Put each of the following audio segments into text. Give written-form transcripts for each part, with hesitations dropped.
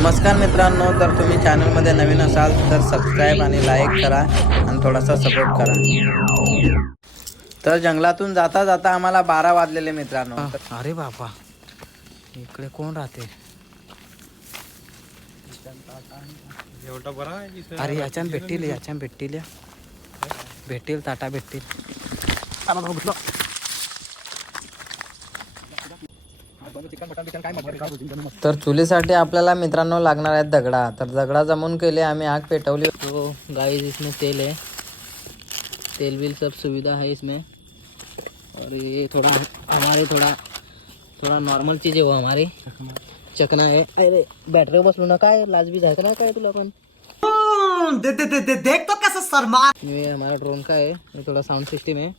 नमस्कार मित्रांनो, तर तुम्ही चॅनलमध्ये नवीन असाल तर सबस्क्राईब आणि लाईक करा आणि थोडासा सपोर्ट करा. तर जंगलातून जाता जाता आम्हाला 12 वाजलेले मित्रांनो. अरे बाबा, इकडे कोण राहते? अरे याच्यान भेटतील ताटा भेटतील. तर चुलीसाठी आपल्याला मित्रांनो लागणार आहेत दगडा. तर दगडा जमून केले, आम्ही आग पेटवली. तो गाइस इसमें तेल है, तेल बिल सब सुविधा है इसमें. और ये थोड़ा हमारे थोड़ा नॉर्मल चीज है वो हमारी चकना है. अरे बॅटरी बसलो ना, काय लाज भी जायचं ना काय तुला पण. देख तो कैसा शर्मा. ये हमारा ड्रोन का है, ये थोड़ा साउंड सिस्टम है.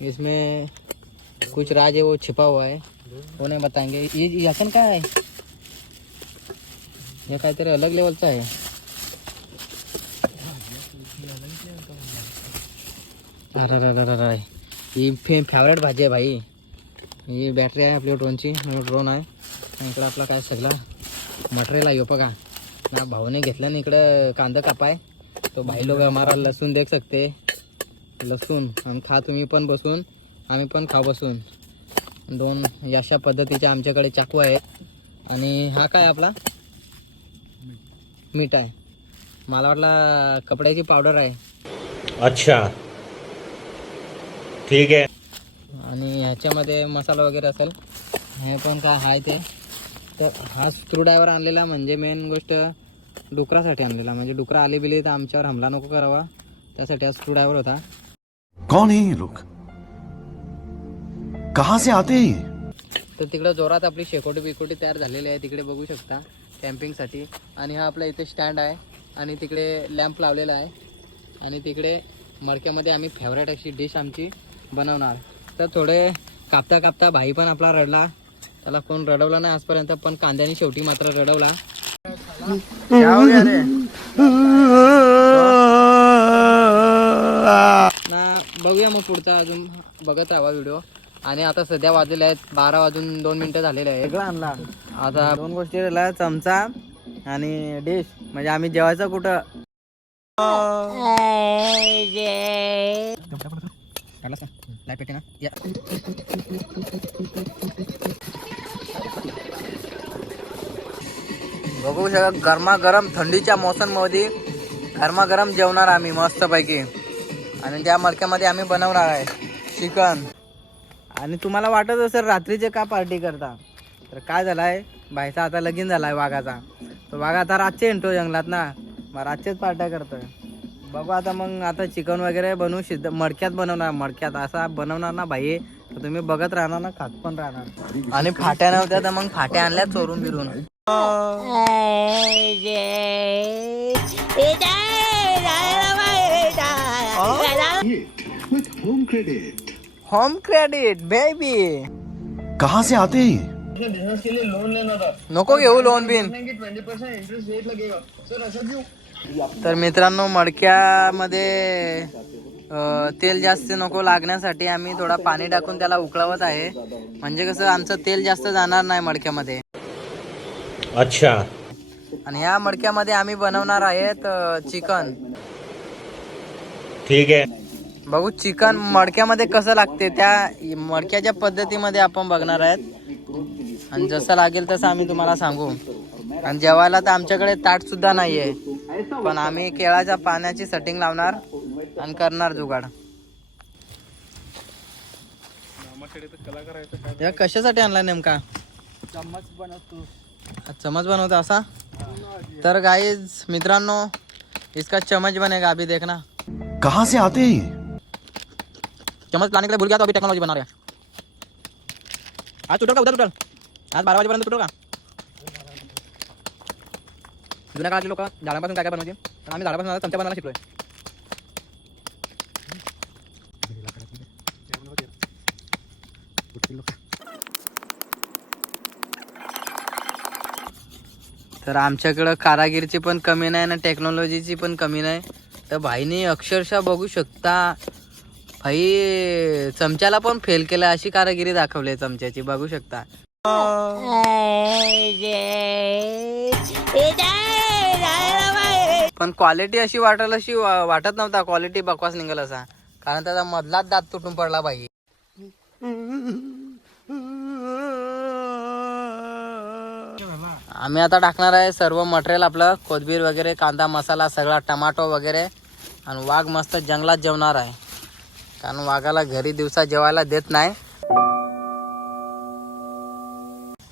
इसमें कुछ राज है वो छिपा हुआ है, वो नहीं बताएंगे. ये याचन काय आहे, हे काहीतरी अलग लेवलचं आहे. अरे ही फेवरेट भाजी आहे भाई. ही बॅटरी आहे आपल्या ड्रोनची, ड्रोन आहे. इकडं आपला काय सगळं मटेरियल आहे बघा. ना भाऊने घेतलं ना इकडं कांदा कापाय. तो भाई लोग हमारा लसूण देख सकते, लसूण आणि खा तुम्ही पण बसून, आम्ही पण खाऊ बसून. दोन अशा पद्धतीचे आमच्याकडे चाकू आहेत. आणि हा काय आपला मीठ आहे. मला वाटलं कपड्याची पावडर आहे. अच्छा ठीक आहे. आणि ह्याच्यामध्ये मसाला वगैरे असेल. हे पण काय आहे ते. तर हा स्क्रूड्रायव्हर आणलेला म्हणजे मेन गोष्ट डुकरासाठी आणलेला. म्हणजे डुकरा आली बिली तर आमच्यावर हमला नको करावा, त्यासाठी हा स्क्रूड्रायव्हर होता. कौन है ये लोग, कहाँ से आते हैं? तर तिकडे जोरात आपली शेकोटी बिकोटी तयार झालेली आहे, तिकडे बघू शकता कॅम्पिंगसाठी. आणि हा आपला इथे स्टँड आहे आणि तिकडे लॅम्प लावलेला आहे. आणि तिकडे मडक्यामध्ये आम्ही फेवरेट अशी डिश आमची बनवणार. तर थोडे कापता कापता भाई पण आपला रडला. त्याला कोण रडवला नाही आजपर्यंत, पण कांद्याने शेवटी मात्र रडवला. ना बघूया मग पुढचा, अजून बघत राहा व्हिडिओ. आणि आता सध्या वाजलेले आहेत 12 वाजून 2 मिनिटं झालेले आहे. सगळं आणला आता. 2 गोष्टी राहिल्या, चमचा आणि डिश. म्हणजे आम्ही जेवायचं कुठं. बघू शकता गरमागरम थंडीच्या मोसम मध्ये गरमागरम जेवणार आम्ही मस्त पैकी. आणि त्या मडक्यामध्ये आम्ही बनवणार आहे चिकन. आणि तुम्हाला वाटत असेल रात्रीचे का पार्टी करता, तर काय झालाय, बाईचा आता लगीन झालाय वाघाचा. तो वाघ आता रातचे येतो जंगलात ना, मग रातचेच पार्ट्या करतोय. बघू आता मग आता चिकन वगैरे बनवू मडक्यात बनवणार. मडक्यात असा बनवणार ना भाई, तर तुम्ही बघत राहणार ना, खात पण राहणार. आणि फाट्या नव्हत्या तर मग फाट्या आणल्या चोरून बिरून. Home credit baby. कहाँ से आते हैं? बिजनेस के लिए लोन लेना था. नको घेऊ लोन बिन. 20% इंटरेस्ट रेट लगेगा सर, ऐसा क्यों? तर मित्रांनो, मडक्यामध्ये तेल जास्त नको लागण्यासाठी आम्ही थोडा पाणी टाकून त्याला उकळवत आहे. म्हणजे कसं आमचं तेल जास्त जाणार नाही मडक्यामध्ये. अच्छा. आणि या मडक्यामध्ये आम्ही बनवणार आहेत चिकन. ठीक आहे. बघू चिकन मडक्यामध्ये कसं लागते, त्या मडक्याच्या पद्धतीमध्ये आपण बघणार आहेत. आणि जसं लागेल तसं आम्ही तुम्हाला सांगू. आणि जेवायला तर आमच्याकडे ताट सुद्धा नाही आहे, पण आम्ही केळाच्या पाण्याची सेटिंग लावणार आणि करणार जुगाड. या कशासाठी आणला नेमका? चम्मच बनवता असा. तर गाइस मित्रांनो, इसका चम्मच बनेगा अभी देखना. कहाँ से आते हैं? चम्मच लाने के लिए भूल गया, तो अभी टेक्नोलॉजी बना रहे हैं. आज टूटल का उधर टूटल, आज 12 वाजेपर्यंत टूटल का. जुन्या काळातले लोक झाडापासून काय काय बनवायचे, तर आम्ही झाडापासून आता चमचा बनवायला शिकलोय. तर आमच्याकडं कारागिरीची पण कमी नाही आणि टेक्नॉलॉजीची पण कमी नाही. तर भाईने अक्षरशः बघू शकता, भाई चमच्याला पण फेल केला अशी कारागिरी दाखवली चमच्याची, बघू शकता. पण क्वालिटी अशी वाटेल अशी वाटत नव्हता. क्वालिटी बकवास निघाल असा, कारण त्याचा मधलाच दात तुटून पडला पाहिजे. आम्ही आता टाकणार आहे सर्व मटेरियल आपलं, कोथिंबीर वगैरे, कांदा मसाला सगळा, टमाटो वगैरे. आणि वाघ मस्त जंगलात जेवणार आहे, कारण वाघाला घरी दिवसा जेवायला देत नाही,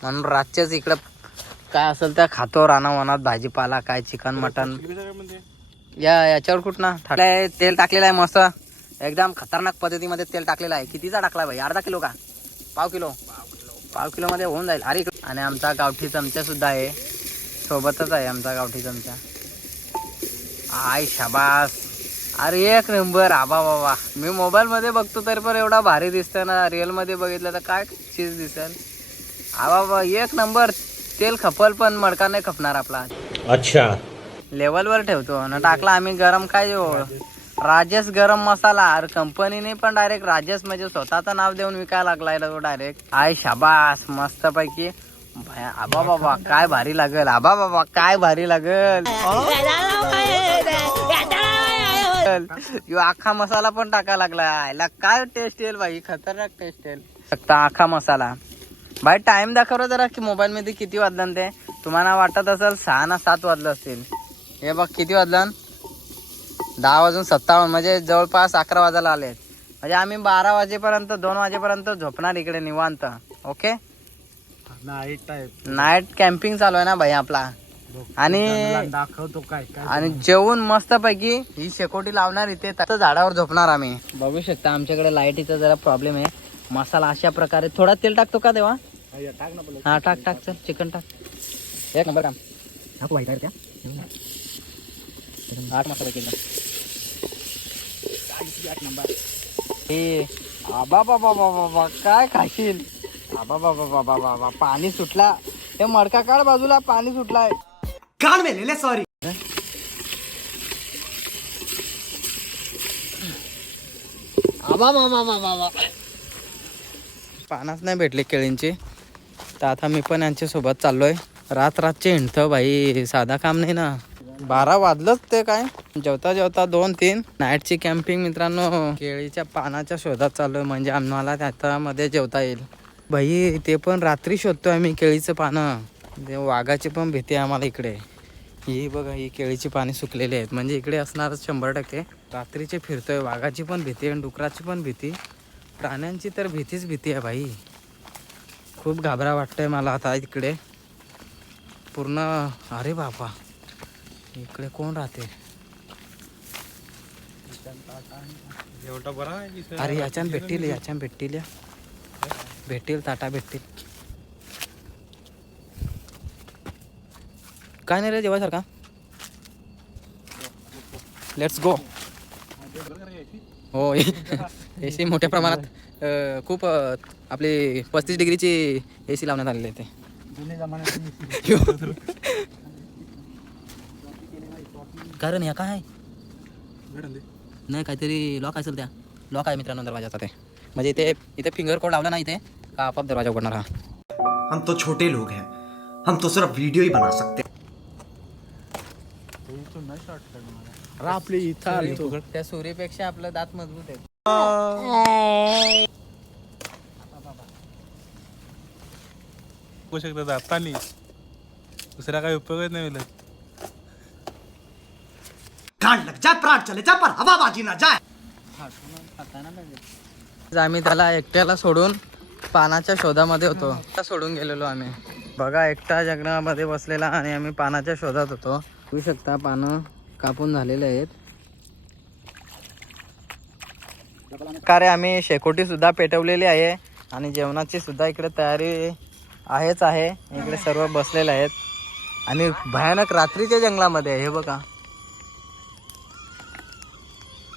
म्हणून रातच्याच इकडं काय असेल त्या खातो रानावनात, भाजीपाला काय, चिकन मटन. याच्यावर कुठं तेल टाकलेलं आहे मस्त एकदम खतरनाक पद्धतीमध्ये तेल टाकलेलं आहे. कितीचा टाकला भाई? अर्धा किलो का पाव किलो? पाव किलो मध्ये होऊन जाईल. अरे आणि आमचा गावठी चमचा सुद्धा आहे सोबतच आहे, आमचा गावठी चमचा. आय शाबास, अरे एक नंबर. आबा बाबा, मी मोबाईल मध्ये बघतो तरी पण एवढा भारी दिसतंय ना, रिअल मध्ये बघितलं तर काय चीज दिसेल. आबा बाबा एक नंबर. तेल खपल पण मडका नाही खपणार आपला. अच्छा. लेवलवर ठेवतो ना. टाकला आम्ही गरम, काय राजेश गरम मसाला. अरे कंपनीने पण डायरेक्ट राजेश म्हणजे स्वतःचं नाव देऊन विकायला लागलाय तो डायरेक्ट. आय शाबास, मस्त पैकी. आबा बाबा काय भारी लागल. आबा बाबा काय भारी लागल. यो आखा मसाला पण टाकायला लागला. काय टेस्ट येईल भाई, खतरनाक टेस्ट येईल. फक्त आखा मसाला. भाई टाइम दाखवलं जरा की मोबाईल मध्ये किती वाजलं ते. तुम्हाला वाटत असेल 6 ना 7 वाजलं असतील. हे बघ किती वाजलं, 10:57 म्हणजे जवळपास 11 वाजायला आलेत. म्हणजे आम्ही 12 वाजेपर्यंत 2 वाजेपर्यंत झोपणार इकडे निवांत. ओके, नाईट कॅम्पिंग चालू आहे ना भाई आपला. आणि दाखवतो काय काय. आणि जेवून मस्त पैकी ही शेकोटी लावणार इथे, झाडावर झोपणार आम्ही. बघू शकता आमच्याकडे लाईटीचा जरा प्रॉब्लेम आहे. मसाला अशा प्रकारे, थोडा तेल टाकतो का तेव्हा? हा टाक टाक, चल चिकन टाक. एक नंबर काम टाकू भाई. काय त्या 8 मसाला केला. आबा बाबा बाबा काय खाशील. आबा बाबा बाबा बाबा, पाणी सुटला. हे मडका काढ बाजूला, पाणी सुटलाय. कान में ले ले. सॉरी. आबा बाबा बाबा, पानाच नाही भेटले केळींचे, तर आता मी पण यांच्या सोबत चाललोय. रातचे हिंडतं भाई, साधा काम नाही ना. 12 वाजलंच ते काय, जेवता जेवता 2-3. नाईटची कॅम्पिंग मित्रांनो. केळीच्या पानाच्या शोधात चाललोय, म्हणजे आम्हाला त्याच्यामध्ये जेवता येईल. भाई ते पण रात्री शोधतोय आम्ही केळीचं पानं. ते वाघाची पण भीती आहे आम्हाला इकडे. ही बघा, ही केळीची पाने सुकलेली आहेत, म्हणजे इकडे असणारच 100%. रात्रीचे फिरतोय, वाघाची पण भीती आहे, डुकराची पण भीती, प्राण्यांची तर भीतीच भीती आहे भाई. खूप घाबरा वाटतंय मला आता इकडे पूर्ण. अरे बाबा, इकडे कोण राहते? अरे याच्यान भेटतील, याच्यान भेटतील, भेटतील ताटा भेटतील. काय नाही रे जेवायसारखा. Let's go. हो एसी मोठ्या प्रमाणात, खूप आपली 35 डिग्रीची एसी लावण्यात आलेली आहे. कारण ह्या काय नाही, काहीतरी लॉक असेल. त्या लॉक आहे मित्रांनो दरवाजाचा. ते म्हणजे इथे फिंगर कोड लावला ना इथे का आपोआप दरवाजा उघडणार. हा, हम तो छोटे लोग हैं, हम तो सिर्फ वीडियो ही बना सकते हैं. आपली इथं त्या सूर्यपेक्षा आपलं दात मजबूत आहे. दातानी दुसरा काही उपयोग नाही मिळत. कान लग जाए, प्राण चले जाए, पर हवाबाजी ना जाए. आम्ही त्याला एकट्याला सोडून पानाच्या शोधामध्ये होतो. सोडून गेलेलो आम्ही. बघा एकटा जंगलामध्ये बसलेला आणि आम्ही पानाच्या शोधात होतो. बघू शकता पानं कापून झालेले आहेत. प्रकारे आम्ही शेकोटी सुद्धा पेटवलेली आहे आणि जेवणाची सुद्धा इकडे तयारी आहेच आहे. इकडे सर्व बसलेले आहेत आणि भयानक रात्रीच्या जंगलामध्ये. हे बघा,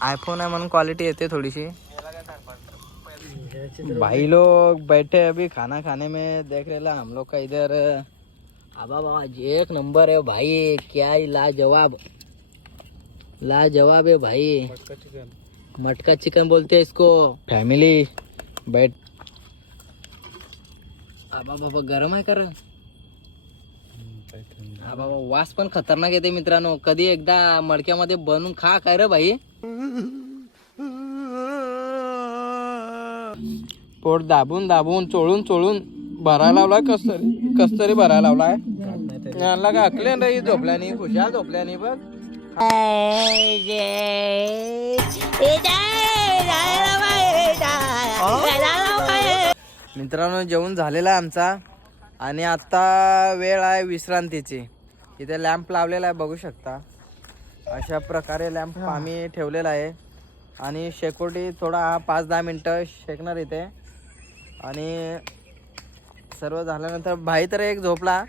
आयफोन है म्हणून क्वालिटी येते थोड़ी-सी. भाई लोग बैठे अभी खाना खाने में, देख रहे हम लोग का इधर. आबा बाबा एक नंबर है भाई, क्या लाजवाब लाजवाब है भाई. मटका चिकन बोलते हैं इसको. फैमिली बैठ. आबा बाबा गरम आहे कर हा बाबा वास पण खतरनाक येते मित्रांनो. कधी एकदा मडक्यामध्ये बनवून खा काय रे भाई. पोट दाबून दाबून चोळून चोळून भरायला लावलाय. कस तरी भरायला लावलाय. यांना का अकले नाही झोपल्यानी खुशाल झोपल्यानी बघ. मित्रांनो जेवण झालेला आहे आमचा आणि आता वेळ आहे विश्रांतीची. इथे लॅम्प लावलेला आहे बघू शकता. अशा प्रकारे लॅम्प आम्ही ठेवलेला आहे आणि शेकोटी थोडा 5-10 मिनटं शेकणार इथे. आणि सर्व झाल्यानंतर भाई तर एक झोपला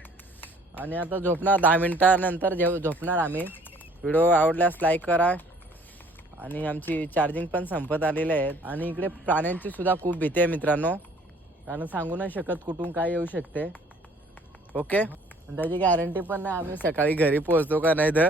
आणि आता झोपणार 10 मिनटानंतर झोपणार आम्ही. व्हिडिओ आवडल्यास लाईक करा आणि आमची चार्जिंग पण संपत आलेली आहे. आणि इकडे प्राण्यांची सुद्धा खूप भीती आहे मित्रांनो, कारण सांगू नाही शकत कुठून काय येऊ शकते. ओके त्याची गॅरंटी पण नाही आम्ही सकाळी घरी पोहोचतो का नाही तर.